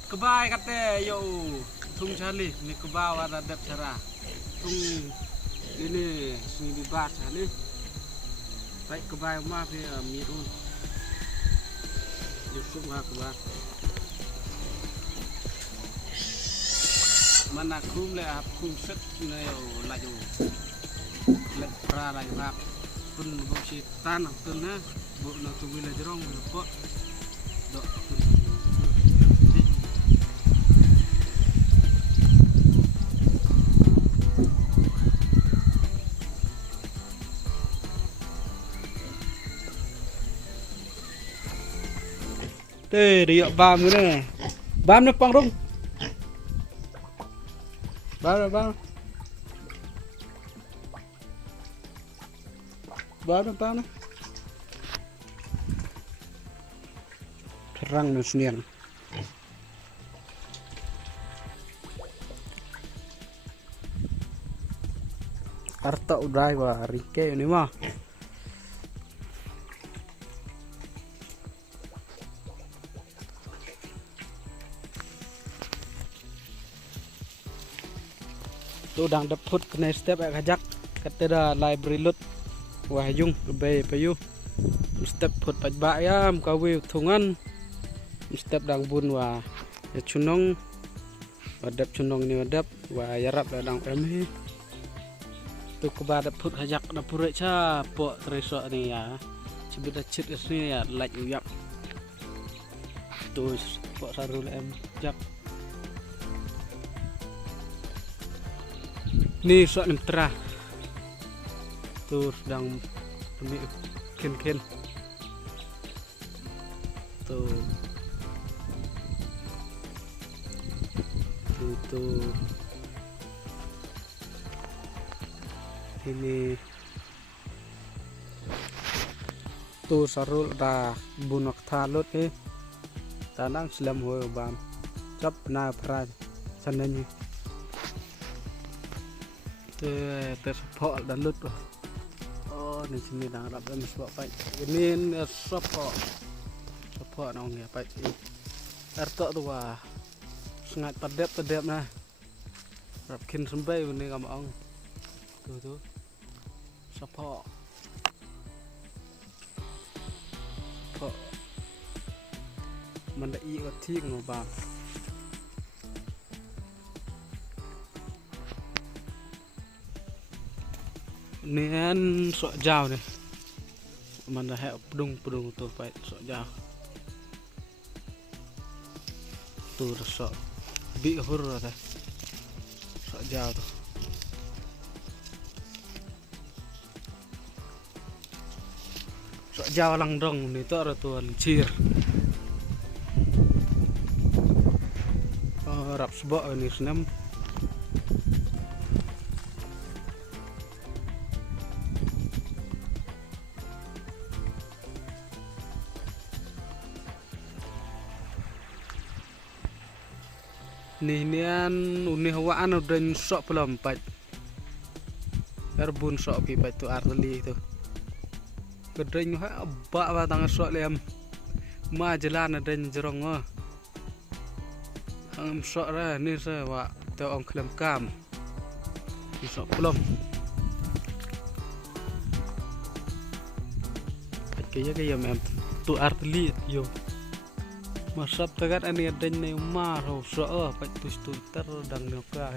put kebai kate yo tung chali ni kebawa ada dep cara tung ini sini bibat chali baik kebai ma fi mirun yusuf ma kebai mana kum le ap kum set ne yo laju le pra laju ap pun bo si tan tun na bo na tu wila jerong po do tê đi bám cái này bám nó băng rung bám nó bám nó răng nó snian arta udai wa rike ini mah tu đang đập phút cái này step ai khajak katera library lut wah jung be payu step phút bạch bại am kawi thungan step đang bun wa chunong wa đập chunong ni đập wa yarap la đang em hi tu kuba đập phút khajak đập pure cha po treso ni ya cibida chit ni ya laj uyap tu po sarul em jak ni sok nemtra tuh sedang demi ken tuh ini tuh sarul dah bunak thalut tanang selam hoy bam cap na pra sananya tersepok dan lut oh di sini dah harap dan sebab baik ini sepok nong ya baik ertok tu wah sangat pedep nah harap kin sampai ini kamu ong tu sepok kok mendai ke ting ngobam nian sok jauh nih mana hek pedung tuh baik sok jauh tuh sok bihur teh sok jauh tuh sok jauh langdong nih tuh ada tuh lincir rap sebok ini senam nian uni hawaan udah sok belum pat erbun sok pipat tu arli itu gedeng ha bak batang sok lem ma jalan ada jerong sok ra ni se wa te ong klem kam sok belum kaya mem tu arli yo masap tegat ani ada nih marau soal pak tu ter dang nyoka